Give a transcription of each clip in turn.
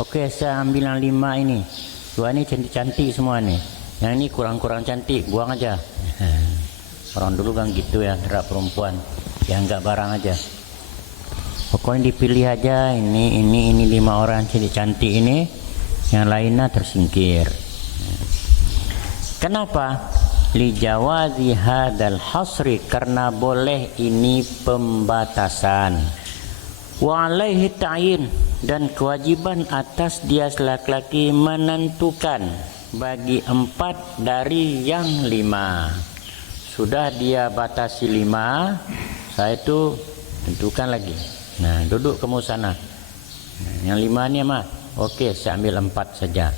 Oke, saya ambil yang 5 ini. 2 ini cantik-cantik semua nih. Yang ini kurang-kurang cantik, buang aja. Orang dulu kan gitu ya, terhadap perempuan. Ya enggak barang aja. Pokoknya dipilih aja ini 5 orang cantik-cantik ini. Yang lainnya tersingkir. Kenapa? Li jawazi hadal hasri, karena boleh ini pembatasan. Wa alaihi ta'yin, dan kewajiban atas dia laki-laki menentukan bagi 4 dari yang 5. Sudah dia batasi 5, saya itu tentukan lagi. Nah, duduk kamu sana. Nah, yang 5 ni mah, oke, saya ambil 4 saja.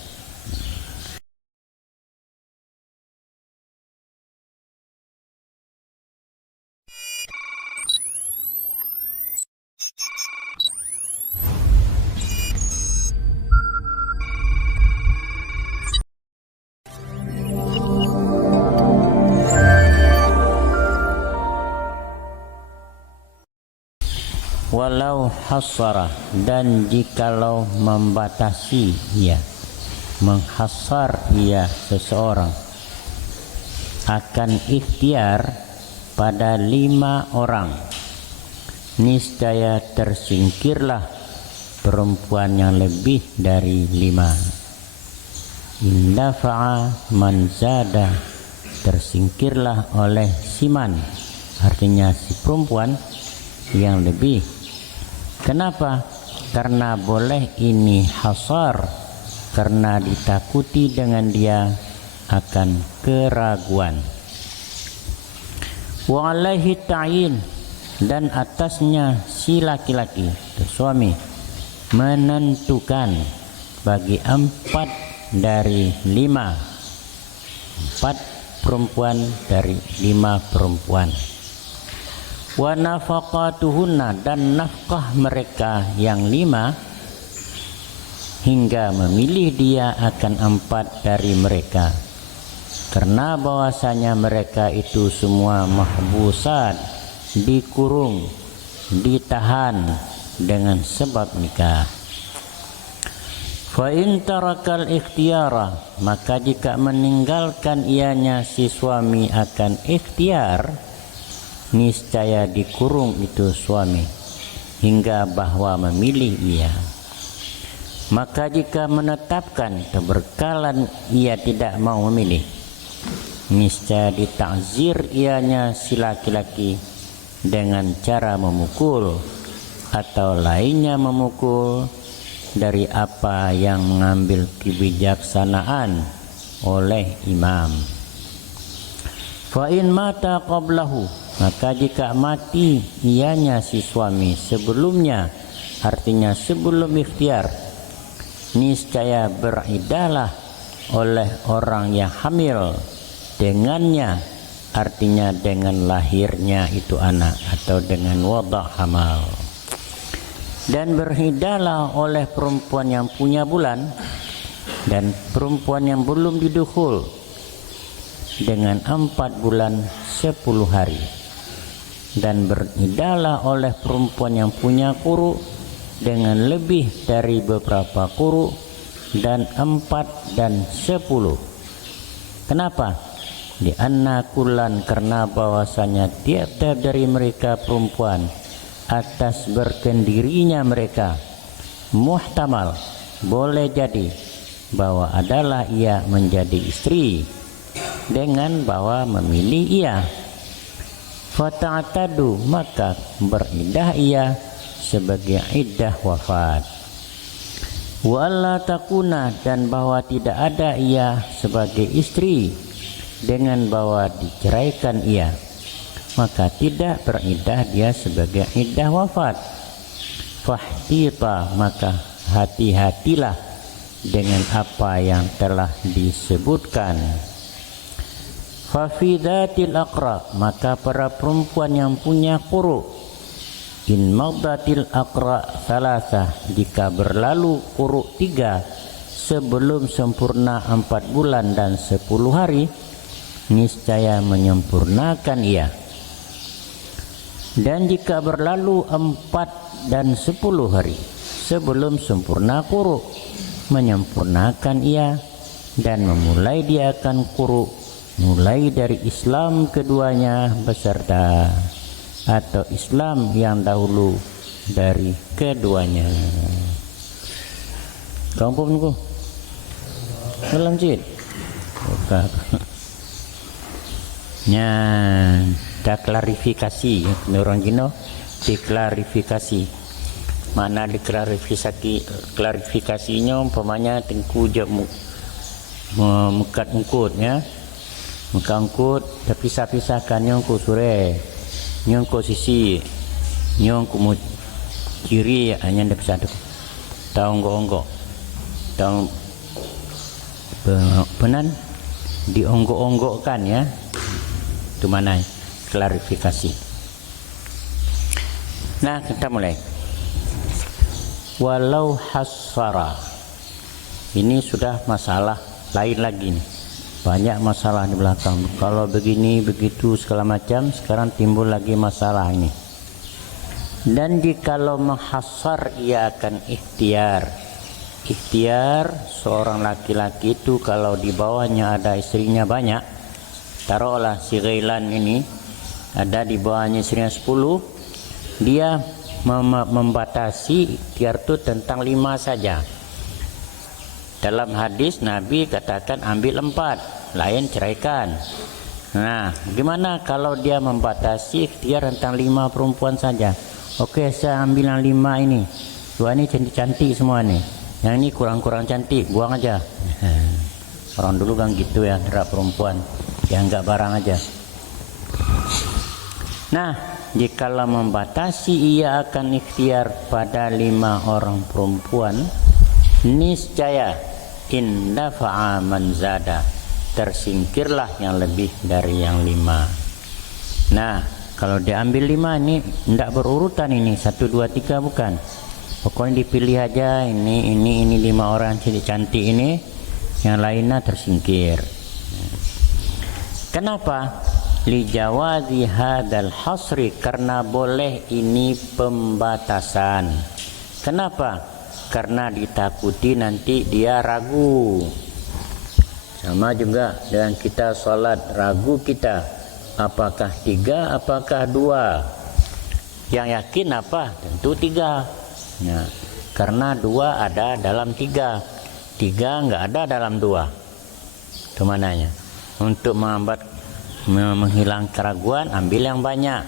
Walau hasara, dan jikalau membatasi ia, menghasar ia seseorang akan ikhtiar pada 5 orang, niscaya tersingkirlah perempuan yang lebih dari 5. Indafa'a man zada, tersingkirlah oleh siman, artinya si perempuan yang lebih. Kenapa? Karena boleh ini hasar, karena ditakuti dengan dia akan keraguan. Wa alaihi ta'yin, dan atasnya si laki-laki, suami, menentukan bagi 4 dari 5, 4 perempuan dari 5 perempuan. Wa nafaqatuhunna, dan nafkah mereka yang 5, hingga memilih dia akan 4 dari mereka, karena bahwasanya mereka itu semua mahbusat, dikurung, ditahan dengan sebab nikah. Fa in tarakal ikhtiyara, maka jika meninggalkan ianya si suami akan ikhtiar, niscaya dikurung itu suami hingga bahwa memilih ia. Maka jika menetapkan keberkalan ia tidak mau memilih, niscaya ditakzir ianya si laki-laki dengan cara memukul atau lainnya memukul dari apa yang mengambil kebijaksanaan oleh imam. Fa in mata qablahu, maka jika mati ianya si suami sebelumnya, artinya sebelum ikhtiar, niscaya beridahlah oleh orang yang hamil dengannya, artinya dengan lahirnya itu anak atau dengan wada' hamal. Dan beridahlah oleh perempuan yang punya bulan dan perempuan yang belum didukhul dengan 4 bulan 10 hari. Dan beridahlah oleh perempuan yang punya quru dengan lebih dari beberapa quru dan 4 dan 10. Kenapa? Di anna kullan, karena bahwasanya tiap-tiap dari mereka perempuan atas berkendirinya mereka muhtamal, boleh jadi bahwa adalah ia menjadi istri dengan bahwa memilih ia. Fata'tadu, maka beriddah ia sebagai iddah wafat. Wa alla takuna, dan bahwa tidak ada ia sebagai istri dengan bahwa diceraikan ia, maka tidak beriddah dia sebagai iddah wafat. Fahtita, maka hati-hatilah dengan apa yang telah disebutkan. Fafidatil aqra, maka para perempuan yang punya quru, in maudatil aqra salasah, jika berlalu quru 3 sebelum sempurna 4 bulan dan 10 hari, niscaya menyempurnakan ia. Dan jika berlalu 4 dan 10 hari sebelum sempurna quru, menyempurnakan ia dan memulai dia akan quru, mulai dari Islam keduanya beserta atau Islam yang dahulu dari keduanya. Kamu pun ku dalam jid buka nya dah klarifikasi orang gino diklarifikasi. Mana klarifikasinya umpamanya tengku je mekat ungkut ya, muka ungkut tapi pisah-pisahkan nyong ku sure, nyong ku sisi, nyong ku kiri hanya ndak bisa tahu onggok-onggok tahu benan dionggok-onggokkan ya, itu mana klarifikasi. Nah kita mulai. Walau hasfara, ini sudah masalah lain lagi nih. Banyak masalah di belakang. Kalau begini begitu segala macam, sekarang timbul lagi masalah ini. Dan jikalau menghasar ia akan ikhtiar. Ikhtiar seorang laki-laki itu kalau di bawahnya ada istrinya banyak, taruhlah si Ghailan ini ada di bawahnya istrinya 10, dia membatasi ikhtiar itu tentang 5 saja. Dalam hadis Nabi katakan ambil 4, lain ceraikan. Nah, gimana kalau dia membatasi ikhtiar tentang 5 perempuan saja? Oke, saya ambil yang 5 ini. 2 ini cantik-cantik semua nih. Yang ini kurang-kurang cantik, buang aja. Orang dulu kan gitu ya, terhadap perempuan, yang enggak barang aja. Nah, jikalau membatasi ia akan ikhtiar pada 5 orang perempuan, niscaya indafa'a man zada, tersingkirlah yang lebih dari yang 5. Nah, kalau diambil 5 ini tidak berurutan ini 1, 2, 3 bukan. Pokoknya dipilih aja ini 5 orang cantik ini, yang lainnya tersingkir. Kenapa? Li jawazi hadal hasri, karena boleh ini pembatasan. Kenapa? Karena ditakuti nanti dia ragu. Sama juga dengan kita sholat, ragu kita apakah 3 apakah 2. Yang yakin apa? Tentu 3. Nah, karena 2 ada dalam 3, 3 enggak ada dalam 2. Itu mananya? Untuk menghilangkan keraguan, ambil yang banyak.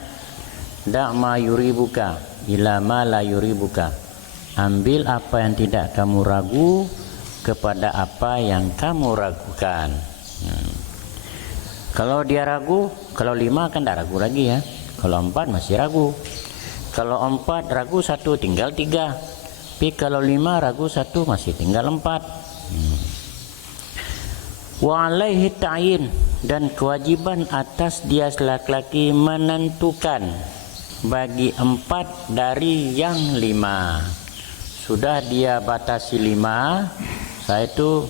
Da' ma yuribuka ila ma la yuribuka. Ambil apa yang tidak kamu ragu kepada apa yang kamu ragukan. Kalau dia ragu, kalau 5 kan tidak ragu lagi ya. Kalau 4 masih ragu. Kalau 4 ragu 1 tinggal 3. Tapi kalau 5 ragu 1 masih tinggal 4. Wa alaihi ta'yin, dan kewajiban atas dia laki-laki menentukan bagi 4 dari yang 5. Sudah dia batasi 5, saya itu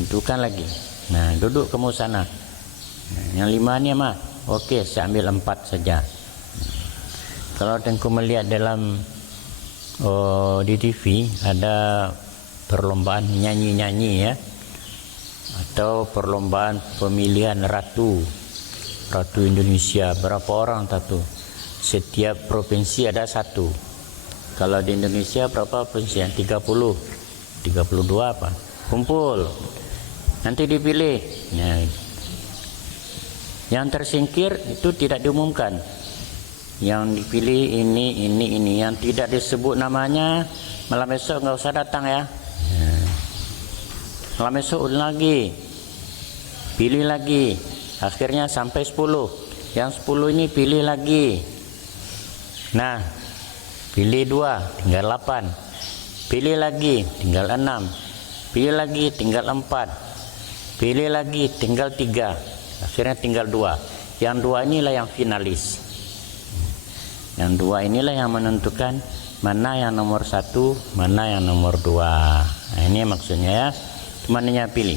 tentukan lagi. Nah, duduk kamu sana. Nah, yang 5 ni mah, okey, saya ambil 4 saja. Kalau tengku melihat dalam di TV ada perlombaan nyanyi-nyanyi ya, atau perlombaan pemilihan ratu Indonesia, berapa orang satu? Setiap provinsi ada 1. Kalau di Indonesia berapa provinsi? 30, 32 apa? Kumpul, nanti dipilih. Nah, yang tersingkir itu tidak diumumkan. Yang dipilih ini, yang tidak disebut namanya malam esok nggak usah datang ya. Malam esok lagi, pilih lagi, akhirnya sampai 10. Yang 10 ini pilih lagi. Nah, pilih 2, tinggal 8. Pilih lagi, tinggal 6. Pilih lagi, tinggal 4. Pilih lagi, tinggal 3. Akhirnya tinggal 2. Yang 2 inilah yang finalis. Yang 2 inilah yang menentukan mana yang nomor 1, mana yang nomor 2. Nah, ini maksudnya ya. Mananya pilih.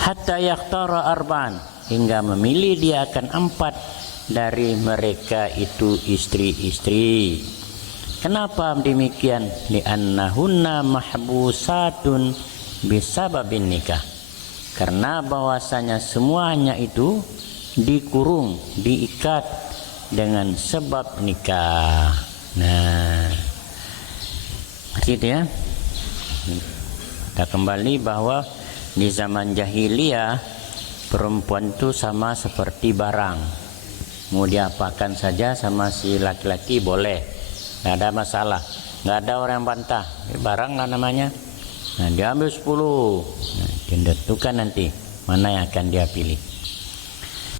Hatta yakhtara arba'an, hingga memilih dia akan 4 dari mereka itu istri-istri. Kenapa demikian? Li'annahunna mahbusatun bisababin nikah. Karena bahwasanya semuanya itu dikurung, diikat dengan sebab nikah. Nah, gitu ya. Kita kembali bahwa di zaman jahiliyah perempuan itu sama seperti barang. Mau diapakan saja sama si laki-laki boleh, nggak ada masalah, nggak ada orang yang bantah. Barang lah namanya. Nah, diambil 10. Nah, ditentukan nanti mana yang akan dia pilih.